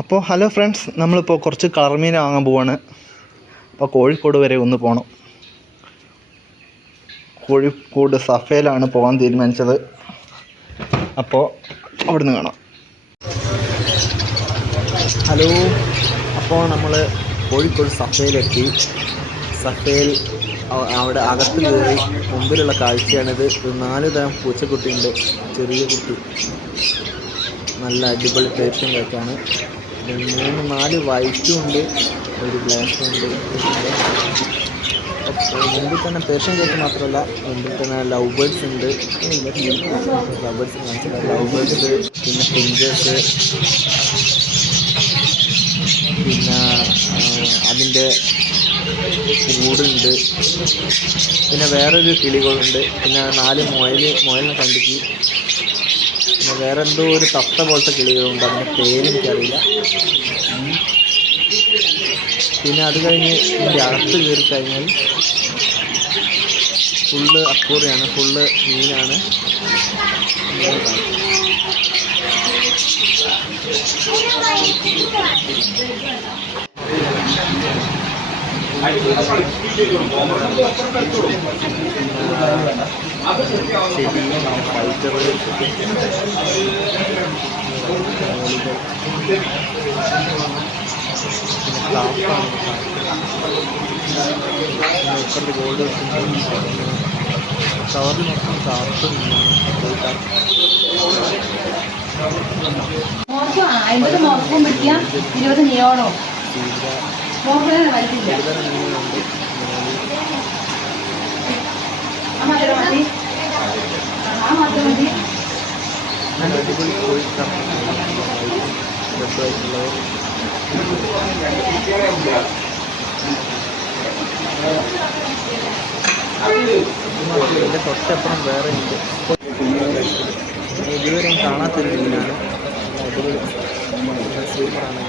അപ്പോൾ hello friends, നമ്മളിപ്പോൾ കുറച്ച് കളർ മീൻ വാങ്ങാൻ പോവാണ്. അപ്പോൾ കോഴിക്കോട് വരെ ഒന്ന് പോകണം. കോഴിക്കോട് സഫേലാണ് പോകാൻ തീരുമാനിച്ചത്. അപ്പോൾ അവിടുന്ന് കാണാം. ഹലോ, അപ്പോൾ നമ്മൾ കോഴിക്കോട് സഫയിലെത്തി. സഫയിൽ അവിടെ അകത്ത് കയറി മുമ്പിലുള്ള കാഴ്ചയാണിത്. 4 തരം പൂച്ചക്കുട്ടിയുണ്ട്. ചെറിയ കുട്ടി നല്ല അടിപൊളി പേർഷ്യൻ കേക്കാണ്. 3-4 വൈറ്റും ഉണ്ട്, ഒരു ബ്ലാക്കും ഉണ്ട്. മുമ്പിൽ തന്നെ പേർഷ്യൻ കേക്ക് മാത്രമല്ല, മുമ്പിൽ തന്നെ ലവ് ബേർഡ്സ് ഉണ്ട്. ലവ് ബേർഡ്സ്, പിന്നെ പിഞ്ചേഴ്സ്, പിന്നെ അതിൻ്റെ കൂടുണ്ട്. പിന്നെ വേറൊരു കിളികളുണ്ട്. പിന്നെ 4 മുയലിനെ കണ്ടിക്ക്. പിന്നെ വേറെ എന്തോ ഒരു തത്ത പോലത്തെ കിളികളുണ്ട്, അതിൻ്റെ പേര് എനിക്കറിയില്ല. പിന്നെ അത് കഴിഞ്ഞ് ഇതിൻ്റെ അകത്ത് കയറി കഴിഞ്ഞാൽ ഫുള്ള് അക്വേറിയമാണ്, ഫുള്ള് മീനാണ്. ഗോൾഡ് കവറിൽ മൊത്തം കാർപ്പ് മോർക്കും പിടിക്കാം. 20 നിയോണോ വൈകില്ല. ഇതിൻ്റെ തൊട്ടപ്പുറം വേറെ ഉണ്ട്. ഇതുവരെയും കാണാത്തൊരു മീനാണ്. അടിപൊളി സൂപ്പറാണ്.